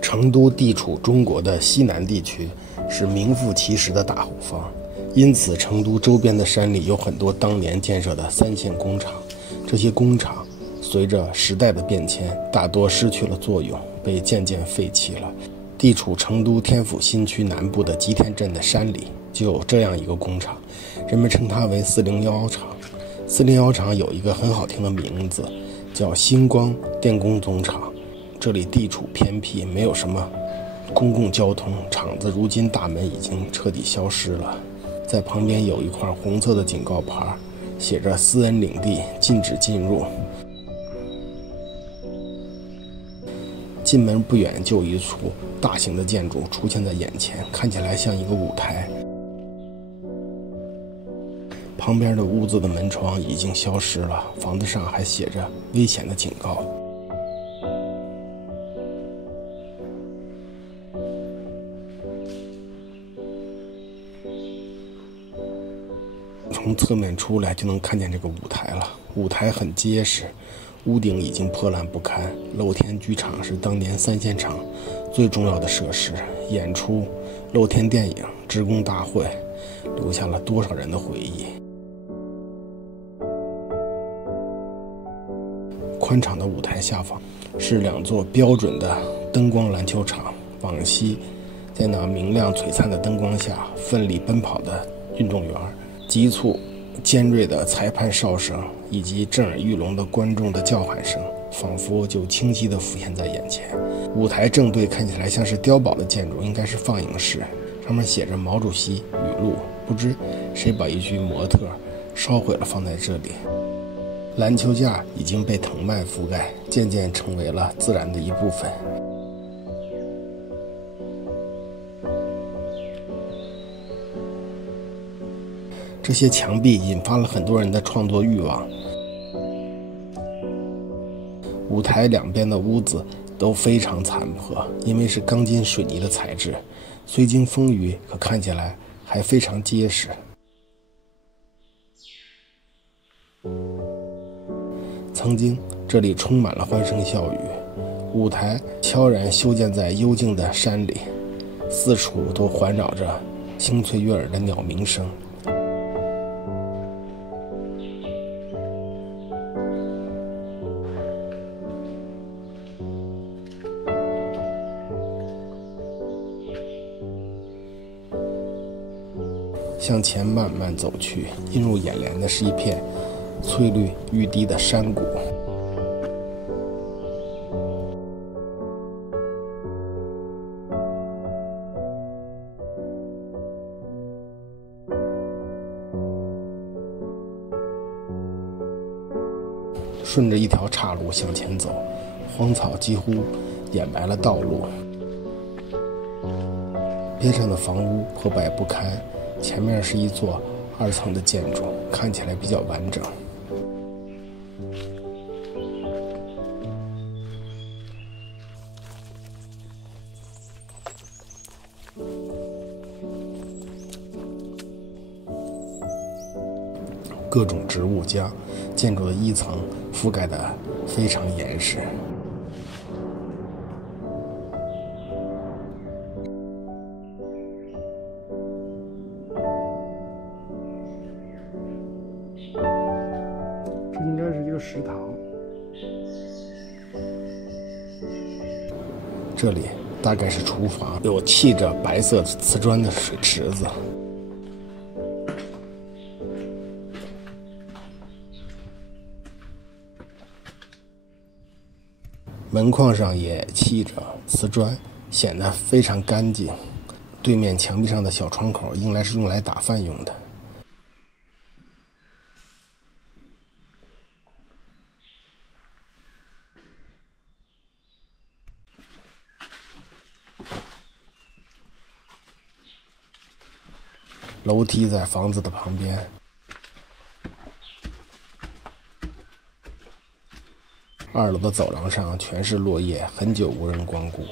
成都地处中国的西南地区，是名副其实的大后方，因此成都周边的山里有很多当年建设的三线工厂。这些工厂随着时代的变迁，大多失去了作用，被渐渐废弃了。地处成都天府新区南部的吉田镇的山里，就有这样一个工厂，人们称它为401厂。401厂有一个很好听的名字，叫星光电工总厂。这里地处偏僻，没有什么公共交通，厂子如今大门已经彻底消失了。在旁边有一块红色的警告牌，写着私人领地，禁止进入。进门不远就有一处大型的建筑出现在眼前，看起来像一个舞台。旁边的屋子的门窗已经消失了，房子上还写着危险的警告。从侧面出来就能看见这个舞台了，舞台很结实，屋顶已经破烂不堪。露天剧场是当年三线厂最重要的设施，演出、露天电影、职工大会，留下了多少人的回忆。宽敞的舞台下方是两座标准的灯光篮球场，往西在那明亮璀璨的灯光下奋力奔跑的运动员，急促尖锐的裁判哨声以及震耳欲聋的观众的叫喊声，仿佛就清晰地浮现在眼前。舞台正对看起来像是碉堡的建筑应该是放映室，上面写着毛主席语录，不知谁把一具模特烧毁了放在这里。篮球架已经被藤蔓覆盖，渐渐成为了自然的一部分。这些墙壁引发了很多人的创作欲望。舞台两边的屋子都非常残破，因为是钢筋水泥的材质，虽经风雨，可看起来还非常结实。曾经这里充满了欢声笑语，舞台悄然修建在幽静的山里，四处都环绕着清脆悦耳的鸟鸣声。向前慢慢走去，映入眼帘的是一片翠绿欲滴的山谷。顺着一条岔路向前走，荒草几乎掩白了道路，边上的房屋破败不堪，前面是一座2层的建筑，看起来比较完整。各种植物将建筑的1层覆盖得非常严实。这应该是一个食堂。这里大概是厨房，有砌着白色瓷砖的水池子。门框上也砌着瓷砖，显得非常干净。对面墙壁上的小窗口应该是用来打饭用的。楼梯在房子的旁边。2楼的走廊上全是落叶，很久无人光顾。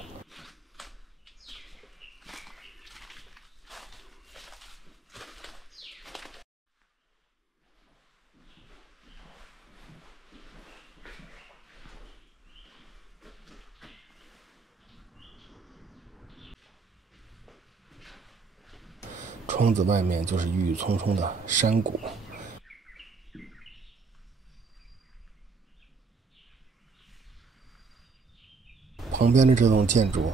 窗子外面就是郁郁葱葱的山谷。旁边的这栋建筑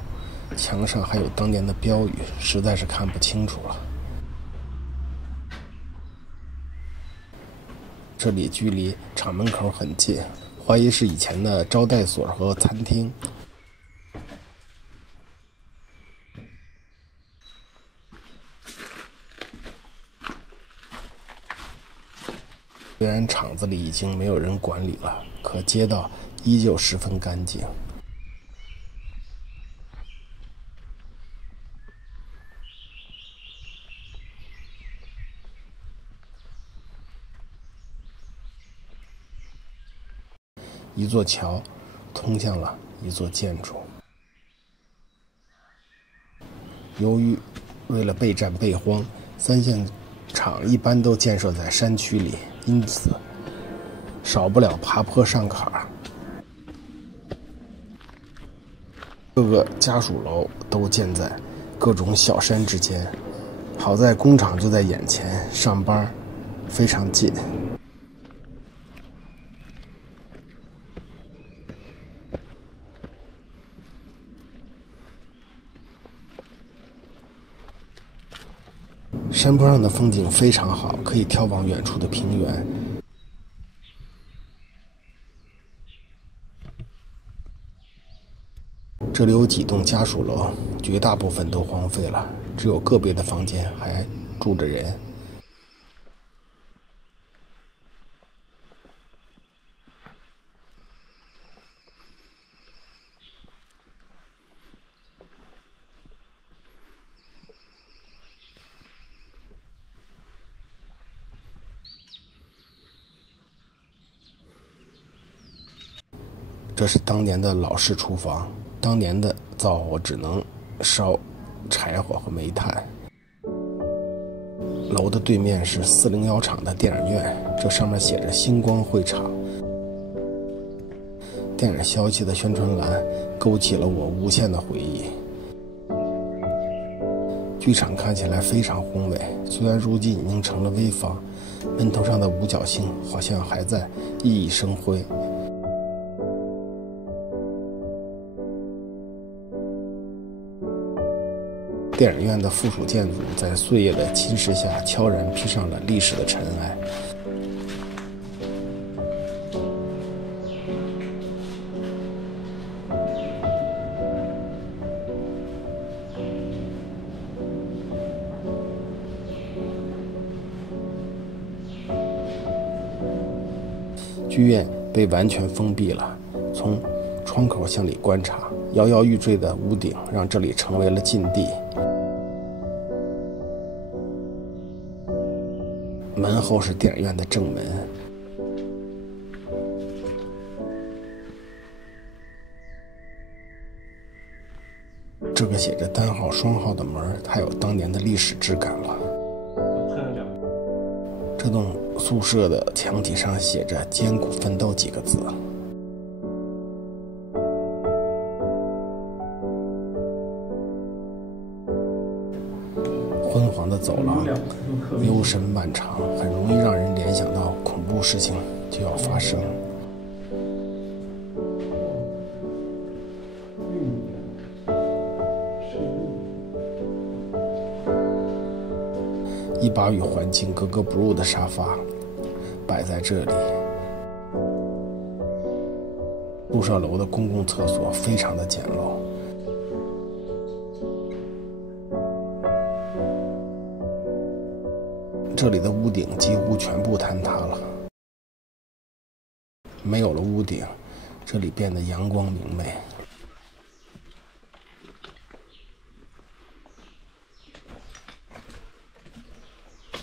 墙上还有当年的标语，实在是看不清楚了。这里距离厂门口很近，怀疑是以前的招待所和餐厅。虽然厂子里已经没有人管理了，可街道依旧十分干净。一座桥通向了一座建筑。由于为了备战备荒，三线厂一般都建设在山区里，因此少不了爬坡上坎儿。各个家属楼都建在各种小山之间，好在工厂就在眼前，上班非常近。山坡上的风景非常好，可以眺望远处的平原。这里有几栋家属楼，绝大部分都荒废了，只有个别的房间还住着人。这是当年的老式厨房，当年的灶火只能烧柴火和煤炭。楼的对面是401厂的电影院，这上面写着星光会场。电影消息的宣传栏勾起了我无限的回忆。剧场看起来非常宏伟，虽然如今已经成了危房，门头上的五角星好像还在熠熠生辉。电影院的附属建筑在岁月的侵蚀下悄然披上了历史的尘埃。剧院被完全封闭了，从窗口向里观察，摇摇欲坠的屋顶让这里成为了禁地。门后是电影院的正门。这个写着单号双号的门太有当年的历史质感了。这栋宿舍的墙体上写着艰苦奋斗几个字。昏黄的走廊幽深漫长，很容易让人联想到恐怖事情就要发生。一把与环境格格不入的沙发摆在这里。宿舍楼的公共厕所非常的简陋。这里的屋顶几乎全部坍塌了，没有了屋顶，这里变得阳光明媚。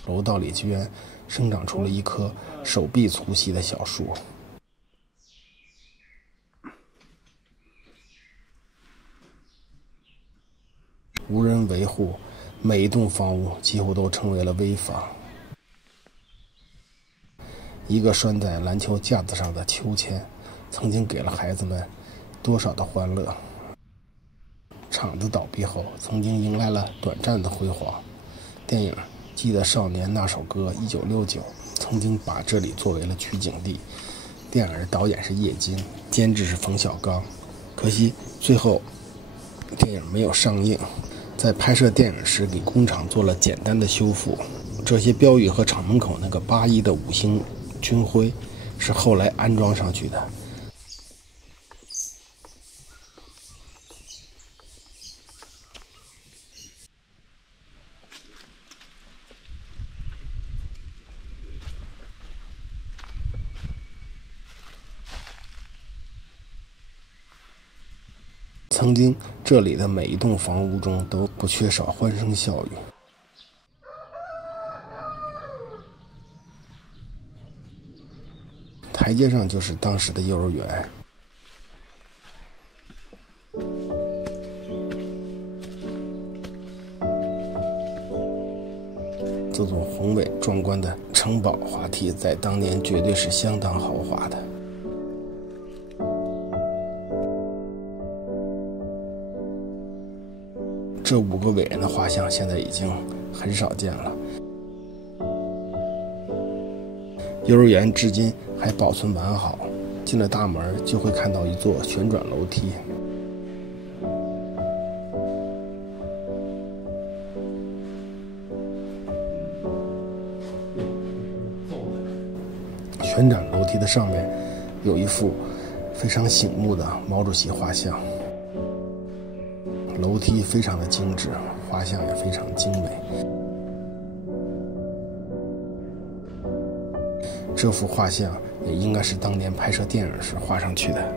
楼道里居然生长出了一棵手臂粗细的小树。无人维护，每一栋房屋几乎都成为了危房。一个拴在篮球架子上的秋千，曾经给了孩子们多少的欢乐。厂子倒闭后，曾经迎来了短暂的辉煌，电影《记得少年那首歌》1969曾经把这里作为了取景地。电影的导演是叶金，监制是冯小刚。可惜最后电影没有上映，在拍摄电影时给工厂做了简单的修复。这些标语和厂门口那个81的5星军徽是后来安装上去的。曾经这里的每一栋房屋中都不缺少欢声笑语。台阶上就是当时的幼儿园。这种宏伟壮观的城堡滑梯在当年绝对是相当豪华的。这5个伟人的画像现在已经很少见了。幼儿园至今还保存完好，进了大门就会看到一座旋转楼梯。旋转楼梯的上面有一幅非常醒目的毛主席画像。楼梯非常的精致，画像也非常精美。这幅画像也应该是当年拍摄电影时画上去的。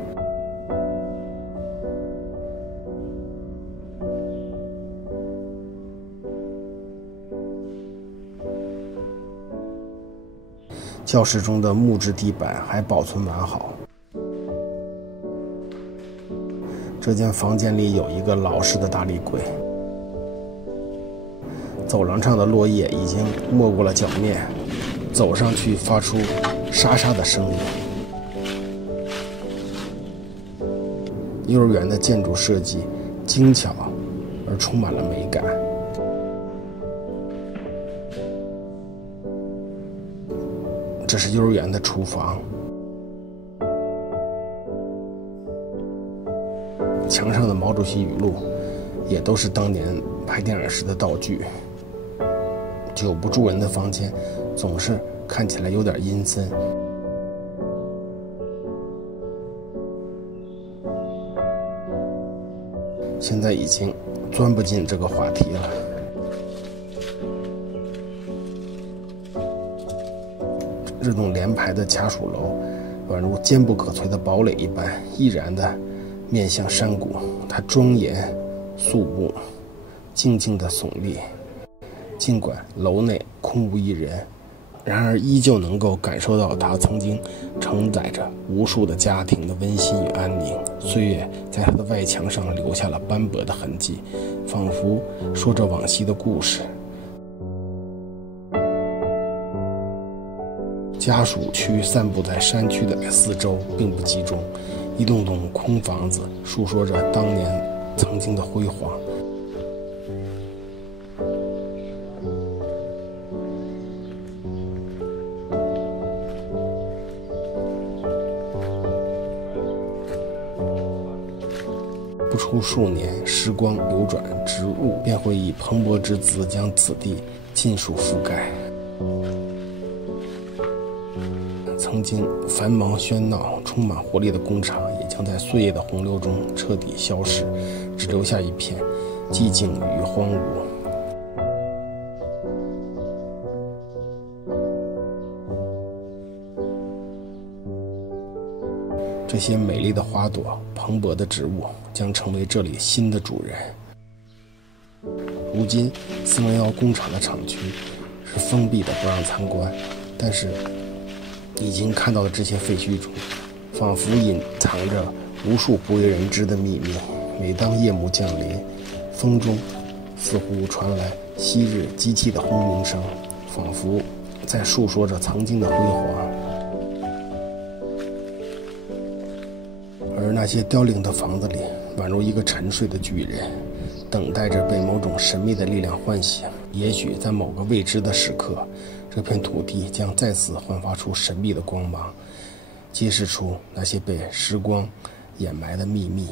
教室中的木质地板还保存完好。这间房间里有一个老式的大立柜，走廊上的落叶已经没过了脚面，走上去发出沙沙的声音。幼儿园的建筑设计精巧而充满了美感。这是幼儿园的厨房。墙上的毛主席语录也都是当年拍电影时的道具。久不住人的房间总是看起来有点阴森。现在已经钻不进这个话题了。这栋连排的卡属楼宛如坚不可摧的堡垒一般，毅然地面向山谷，它庄严肃穆，静静地耸立。尽管楼内空无一人，然而依旧能够感受到它曾经承载着无数的家庭的温馨与安宁。岁月在它的外墙上留下了斑驳的痕迹，仿佛说着往昔的故事。家属区散布在山区的四周，并不集中，一栋栋空房子述说着当年曾经的辉煌。不出数年，时光流转，植物便会以蓬勃之姿将此地尽数覆盖。曾经繁忙喧闹、充满活力的工厂，也将在岁月的洪流中彻底消失，只留下一片寂静与荒芜。这些美丽的花朵、蓬勃的植物将成为这里新的主人。如今401工厂的厂区是封闭的，不让参观，但是已经看到的这些废墟中，仿佛隐藏着无数不为人知的秘密。每当夜幕降临，风中似乎传来昔日机器的轰鸣声，仿佛在述说着曾经的辉煌。而那些凋零的房子里，宛如一个沉睡的巨人，等待着被某种神秘的力量唤醒。也许在某个未知的时刻，这片土地将再次焕发出神秘的光芒，揭示出那些被时光掩埋的秘密。